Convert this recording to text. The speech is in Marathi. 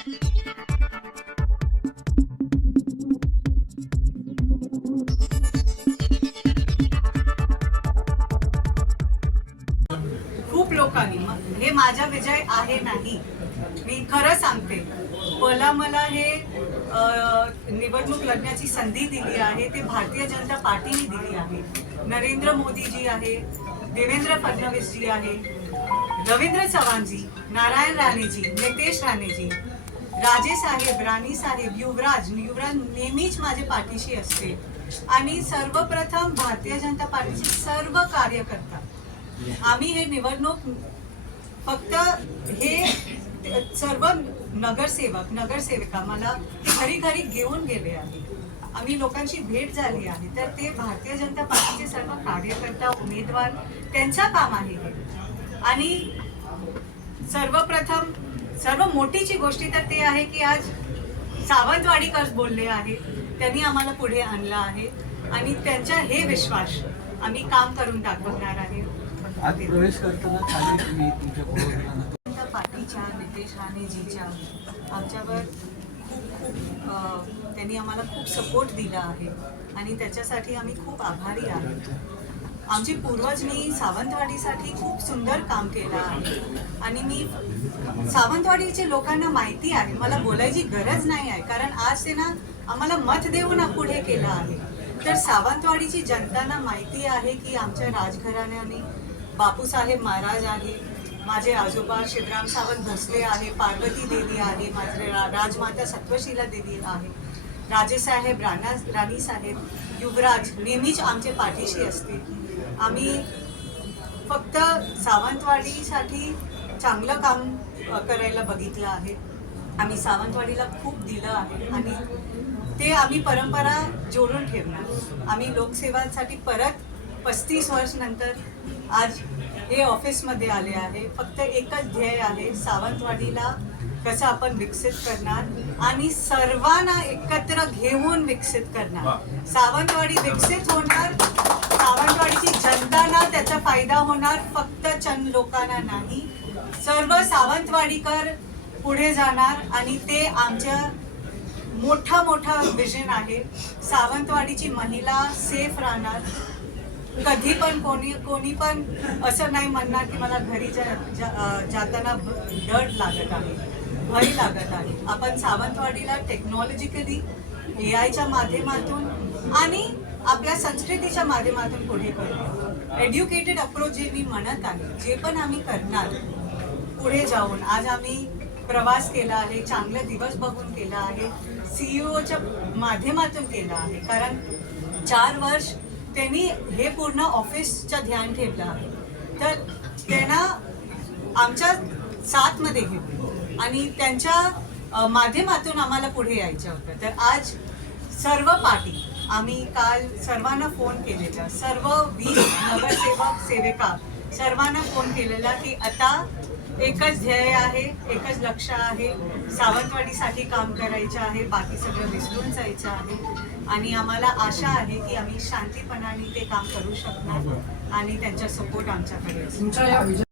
खूप लोकांनी हे माझा विजय आहे नाही, मी खरं सांगते. मला हे निवडणूक लढण्याची संधी दिली आहे ते भारतीय जनता पार्टीने दिली आहे. नरेंद्र मोदीजी आहे, देवेंद्र फडणवीसजी आहे, रवींद्र चव्हाणजी, नारायण राणेजी, नितेश राणेजी, राजे साहेब, राणी साहेब, युवराज नेहमीच माझे पाठीशी असते. आणि सर्वप्रथम भारतीय जनता पार्टीचे सर्व कार्यकर्ता. आम्ही हे निवडणूक फक्त हे सर्व नगरसेविका मला घरी घरी घेऊन गेले आहे. आम्ही लोकांची भेट झाली आहे. तर ते भारतीय जनता पार्टीचे सर्व कार्यकर्ता, उमेदवार, त्यांचं काम आहे हे. आणि सर्वप्रथम सर्व मोठीची गोष्ट तर ते आहे की आज सावंतवाडीकर बोलले आहे, त्यांनी आम्हाला पुढे आणलं आहे आणि त्यांचा हे विश्वास आम्ही काम करून दाखवणार आहे. आज प्रवेश करताना खाली तुम्ही तुमच्या पार्टीच्या नितेश राणेजीच्या आमच्यावर खूप त्यांनी आम्हाला खूप सपोर्ट दिला आहे आणि त्याच्यासाठी आम्ही खूप आभारी आहोत. आमची पूर्वजांनी सावंतवाडीसाठी खूप सुंदर काम केलं आहे आणि मी सावंतवाडीचे लोकांना माहिती आहे, मला बोलायची गरज नाही आहे, कारण आज ते ना आम्हाला मत देऊन पुढे केलं आहे. तर सावंतवाडीची जनतांना माहिती आहे की आमच्या राजघराण्याने बापूसाहेब महाराज आहे, माझे आजोबा शिवराम सावंत भोसले आहे, पार्वती देवी आहे, माझे राजमाता सत्वशीला देवी आहे, राजेसाहेब, राणी साहेब, युवराज नेहमीच आमचे पाठीशी असते. आम्ही फक्त सावंतवाडीसाठी चांगलं काम करायला बघितलं आहे. आम्ही सावंतवाडीला खूप दिलं आहे आणि ते आम्ही परंपरा जोडून ठेवणार. आम्ही लोकसेवासाठी परत 35 वर्ष नंतर आज हे ऑफिसमध्ये आले आहे. फक्त एकच ध्येय आहे, सावंतवाडीला कसं आपण विकसित करणार आणि सर्वांना एकत्र घेऊन विकसित करणार. सावंतवाडी विकसित होणार, सावंतवाडीची जनतांना त्याचा फायदा होणार, फक्त चंद लोकांना नाही. सर्व सावंतवाडीकर पुढे जाणार आणि ते आमच्या मोठा विजन आहे. सावंतवाडीची महिला सेफ राहणार. कधी पण कोणी पण असं नाही म्हणणार की मला घरी जाताना डर लागत आहे, भय लागत आहे. आपण सावंतवाडीला टेक्नॉलॉजिकली AIच्या माध्यमातून आणि आपल्या संस्कृतीच्या माध्यमातून पुढे करू. एड्युकेटेड अप्रोच जे मी म्हणत आहे, जे पण आम्ही करणार पुढे जाऊन. आज आम्ही प्रवास केला आहे, चांगले दिवस बघून केला आहे, CEOच्या माध्यमातून केला आहे, कारण 4 वर्ष त्यांनी हे पूर्ण ऑफिसचं ध्यान ठेवलं आहे. तर त्यांना आमच्या साथमध्ये घेऊ आणि त्यांच्या माध्यमातून आम्हाला पुढे यायचं होतं. तर आज सर्व पार्टी, आम्ही काल सर्वांना फोन केलेला, सर्व 20 नगरसेवक सेविका सर्वांना फोन केलेला की आता एकच ध्येय आहे, एकच लक्ष आहे, सावंतवाडीसाठी काम करायचं आहे, बाकी सगळं विसरून जायचं आहे. आणि आम्हाला आशा आहे की आम्ही शांतीपणाने ते काम करू शकणार आणि त्यांचा सपोर्ट आमच्याकडे असेल.